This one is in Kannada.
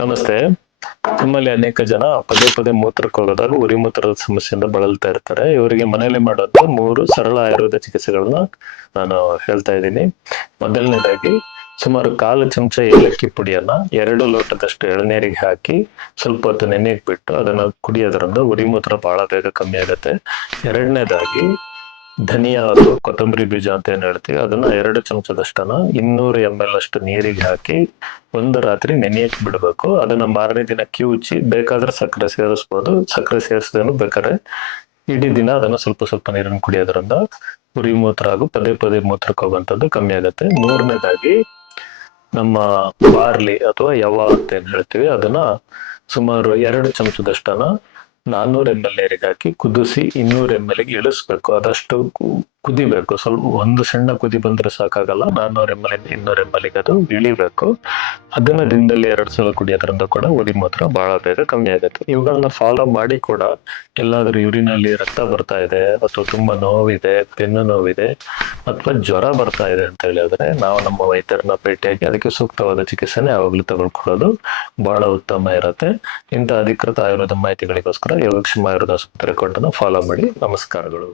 ನಮಸ್ತೆ. ನಿಮ್ಮಲ್ಲಿ ಅನೇಕ ಜನ ಪದೇ ಪದೇ ಮೂತ್ರಕ್ಕೆ ಹೋಗೋದಾಗ ಉರಿ ಮೂತ್ರದ ಸಮಸ್ಯೆಯಿಂದ ಬಳಲ್ತಾ ಇರ್ತಾರೆ. ಇವರಿಗೆ ಮನೆಯಲ್ಲಿ ಮಾಡುವಂತ 3 ಸರಳ ಆಯುರ್ವೇದ ಚಿಕಿತ್ಸೆಗಳನ್ನ ನಾನು ಹೇಳ್ತಾ ಇದ್ದೀನಿ. ಮೊದಲನೇದಾಗಿ ಸುಮಾರು 1/4 ಚಮಚ ಏಲಕ್ಕಿ ಪುಡಿಯನ್ನ 2 ಲೋಟದಷ್ಟು ಎಳನೀರಿಗೆ ಹಾಕಿ ಸ್ವಲ್ಪ ಹೊತ್ತು ನೆನೆಯಕ್ಕೆ ಬಿಟ್ಟು ಅದನ್ನ ಕುಡಿಯೋದ್ರಿಂದ ಉರಿ ಮೂತ್ರ ಬಹಳ ಬೇಗ ಕಮ್ಮಿ ಆಗುತ್ತೆ. ಎರಡನೇದಾಗಿ ಧನಿಯಾ ಅಥವಾ ಕೊತ್ತಂಬರಿ ಬೀಜ ಅಂತ ಏನ್ ಹೇಳ್ತೀವಿ ಅದನ್ನ 2 ಚಮಚದಷ್ಟನ್ನ 200 ml ಅಷ್ಟು ನೀರಿಗೆ ಹಾಕಿ ಒಂದು ರಾತ್ರಿ ನೆನೆಯಕ್ಕೆ ಬಿಡಬೇಕು. ಅದನ್ನ ಮಾರನೇ ದಿನ ಕಿವುಚಿ ಬೇಕಾದ್ರೆ ಸಕ್ಕರೆ ಸೇರಿಸ್ಬೋದು, ಸಕ್ಕರೆ ಸೇರಿಸದೇನು ಬೇಕಾದ್ರೆ ಇಡೀ ದಿನ ಅದನ್ನ ಸ್ವಲ್ಪ ಸ್ವಲ್ಪ ನೀರನ್ನು ಕುಡಿಯೋದ್ರಿಂದ ಉರಿ ಮೂತ್ರ ಹಾಗೂ ಪದೇ ಪದೇ ಮೂತ್ರಕ್ಕೆ ಹೋಗುವಂಥದ್ದು ಕಮ್ಮಿ ಆಗುತ್ತೆ. ಮೂರನೇದಾಗಿ ನಮ್ಮ ಬಾರ್ಲಿ ಅಥವಾ ಯವ ಅಂತ ಏನ್ ಹೇಳ್ತೀವಿ ಅದನ್ನ ಸುಮಾರು 2 ಚಮಚದಷ್ಟನ್ನ 400 ml ನೀರಿಗೆ ಹಾಕಿ ಕುದಿಸಿ 200 ml ಗೆ ಇಳಿಸ್ಬೇಕು. ಅದಷ್ಟು ಕುದಿಬೇಕು. ಸ್ವಲ್ಪ ಒಂದು ಸಣ್ಣ ಕುದಿ ಬಂದ್ರೆ ಸಾಕಾಗಲ್ಲ. 400 ml 200 ml ಗೆ ಅದು ಇಳಿಬೇಕು. ಅದನ್ನ ದಿನದಲ್ಲಿ 2 ಸಲ ಕುಡಿಯೋದ್ರಿಂದ ಕೂಡ ಉರಿ ಮೂತ್ರ ಬಹಳ ಬೇಗ ಕಮ್ಮಿ ಆಗುತ್ತೆ. ಇವುಗಳನ್ನ ಫಾಲೋ ಮಾಡಿ ಕೂಡ ಎಲ್ಲಾದ್ರೂ ಯೂರಿನಲ್ಲಿ ರಕ್ತ ಬರ್ತಾ ಇದೆ ಅಥವಾ ತುಂಬಾ ನೋವಿದೆ, ಬೆನ್ನು ನೋವಿದೆ ಅಥವಾ ಜ್ವರ ಬರ್ತಾ ಇದೆ ಅಂತ ಹೇಳಿದ್ರೆ ನಾವು ನಮ್ಮ ವೈದ್ಯರನ್ನ ಭೇಟಿಯಾಗಿ ಅದಕ್ಕೆ ಸೂಕ್ತವಾದ ಚಿಕಿತ್ಸೆನ ಯಾವಾಗಲೂ ತಗೊಳ್ಕೊಳ್ಳೋದು ಬಹಳ ಉತ್ತಮ ಇರುತ್ತೆ. ಇಂಥ ಅಧಿಕೃತ ಆಯುರ್ವೇದ ಮಾಹಿತಿಗಳಿಗೋಸ್ಕರ ಯೋಗಕ್ಷೇಮ ಆಯುರ್ವೇದ ಆಸ್ಪತ್ರೆ ಕೊಟ್ಟನ್ನು ಫಾಲೋ ಮಾಡಿ. ನಮಸ್ಕಾರಗಳು.